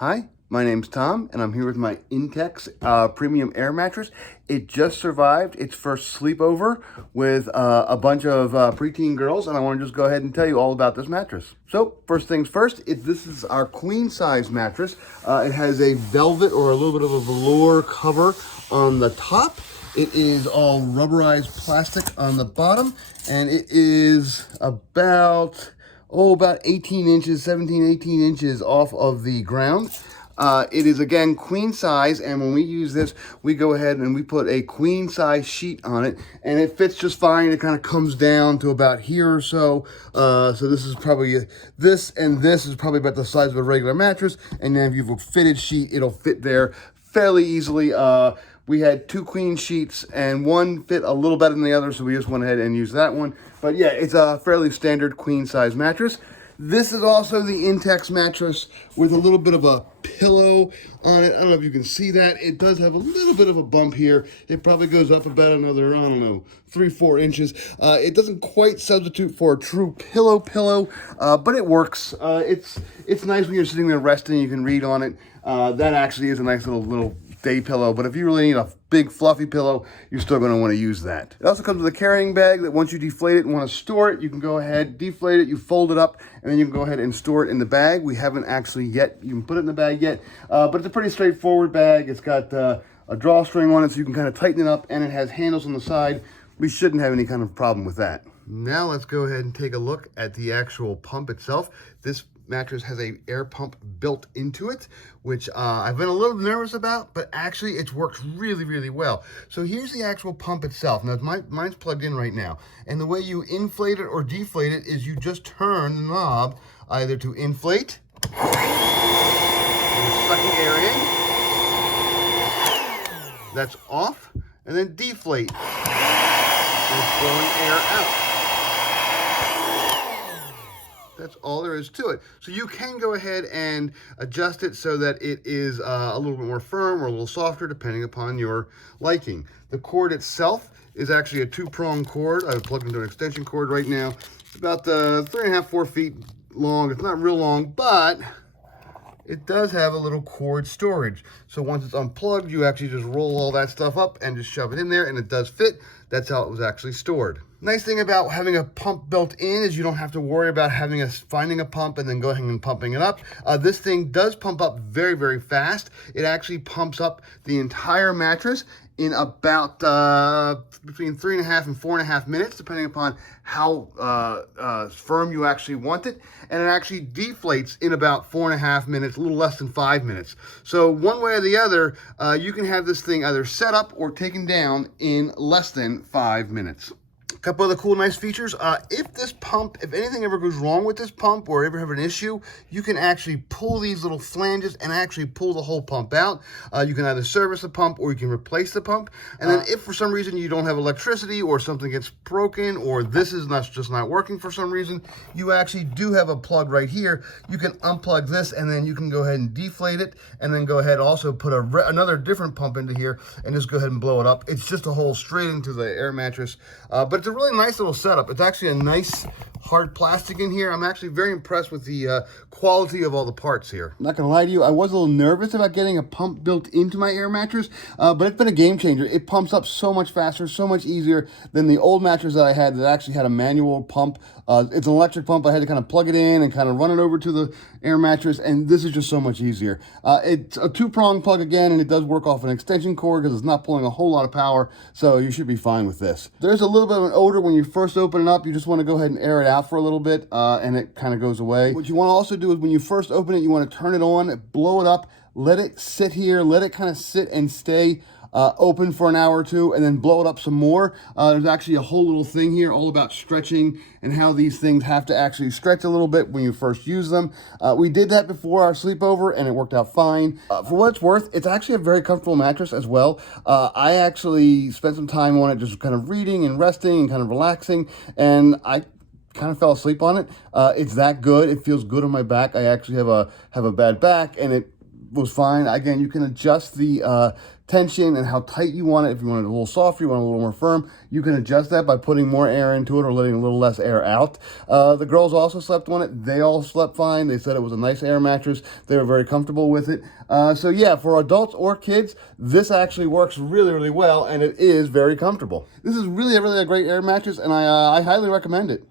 Hi, my name's Tom, and I'm here with my INTEX Premium Air Mattress. It just survived its first sleepover with a bunch of preteen girls, and I want to just go ahead and tell you all about this mattress. So, first things first, this is our queen size mattress. It has a velvet or a little bit of a velour cover on the top. It is all rubberized plastic on the bottom, and it is about 18 inches, 17, 18 inches off of the ground. It is, again, queen size, and when we use this, we go ahead and we put a queen size sheet on it, and it fits just fine. It kind of comes down to about here or so. So this is probably, this is probably about the size of a regular mattress, and then if you have a fitted sheet, it'll fit there fairly easily. We had two queen sheets, and one fit a little better than the other, so we just went ahead and used that one. But yeah, it's a fairly standard queen size mattress. This is also the INTEX mattress with a little bit of a pillow on it. I don't know if you can see that. It does have a little bit of a bump here. It probably goes up about another, I don't know, 3-4 inches. It doesn't quite substitute for a true pillow, but it works. It's nice when you're sitting there resting, you can read on it. That actually is a nice little day pillow, but if you really need a big fluffy pillow, you're still going to want to use that. It also comes with a carrying bag that once you deflate it and want to store it, you can go ahead, deflate it, you fold it up, and then you can go ahead and store it in the bag. We haven't actually yet, you can put it in the bag yet, but it's a pretty straightforward bag. It's got a drawstring on it so you can kind of tighten it up, and it has handles on the side. We shouldn't have any kind of problem with that. Now let's go ahead and take a look at the actual pump itself. This mattress has a air pump built into it, which I've been a little nervous about, but actually it's worked really, really well. So here's the actual pump itself. Now mine's plugged in right now, and the way you inflate it or deflate it is you just turn the knob either to inflate, and sucking air in, that's off, and then deflate, and it's blowing air out. That's all there is to it. So you can go ahead and adjust it so that it is a little bit more firm or a little softer depending upon your liking. The cord itself is actually a 2-prong cord. I've plugged into an extension cord right now. It's about 3.5, 4 feet long. It's not real long, but it does have a little cord storage. So once it's unplugged, you actually just roll all that stuff up and just shove it in there, and it does fit. That's how it was actually stored. Nice thing about having a pump built in is you don't have to worry about finding a pump and then going and pumping it up. This thing does pump up very, very fast. It actually pumps up the entire mattress in about between 3.5 and 4.5 minutes, depending upon how firm you actually want it. And it actually deflates in about 4.5 minutes, a little less than 5 minutes. So one way or the other, you can have this thing either set up or taken down in less than 5 minutes. A couple other cool, nice features. If anything ever goes wrong with this pump or ever have an issue, you can actually pull these little flanges and actually pull the whole pump out. You can either service the pump or you can replace the pump. And then if for some reason you don't have electricity or something gets broken or this is just not working for some reason, you actually do have a plug right here. You can unplug this and then you can go ahead and deflate it and then go ahead and also put another different pump into here and just go ahead and blow it up. It's just a hole straight into the air mattress, but it's a really nice little setup. It's actually a nice hard plastic in here. I'm actually very impressed with the quality of all the parts here. I'm not gonna lie to you, I was a little nervous about getting a pump built into my air mattress, but it's been a game changer. It pumps up so much faster, so much easier than the old mattress that I had that actually had a manual pump. It's an electric pump. I had to kind of plug it in and kind of run it over to the air mattress, and this is just so much easier. It's a 2-prong plug again, and it does work off an extension cord because it's not pulling a whole lot of power, so you should be fine with this. There's a little bit of an odor when you first open it up. You just want to go ahead and air it out for a little bit, and it kind of goes away. What you want to also do is when you first open it, you want to turn it on, blow it up, let it sit here, let it kind of sit and stay open for an hour or two, and then blow it up some more. There's actually a whole little thing here all about stretching and how these things have to actually stretch a little bit when you first use them. We did that before our sleepover and it worked out fine. For what it's worth, it's actually a very comfortable mattress as well. I actually spent some time on it just kind of reading and resting and kind of relaxing, and I kind of fell asleep on it. It's that good. It feels good on my back. I actually have a bad back, and it was fine. Again, you can adjust the tension and how tight you want it. If you want it a little softer, you want it a little more firm, you can adjust that by putting more air into it or letting a little less air out. The girls also slept on it. They all slept fine. They said it was a nice air mattress. They were very comfortable with it. So yeah, for adults or kids, this actually works really, really well, and it is very comfortable. This is really a great air mattress, and I highly recommend it.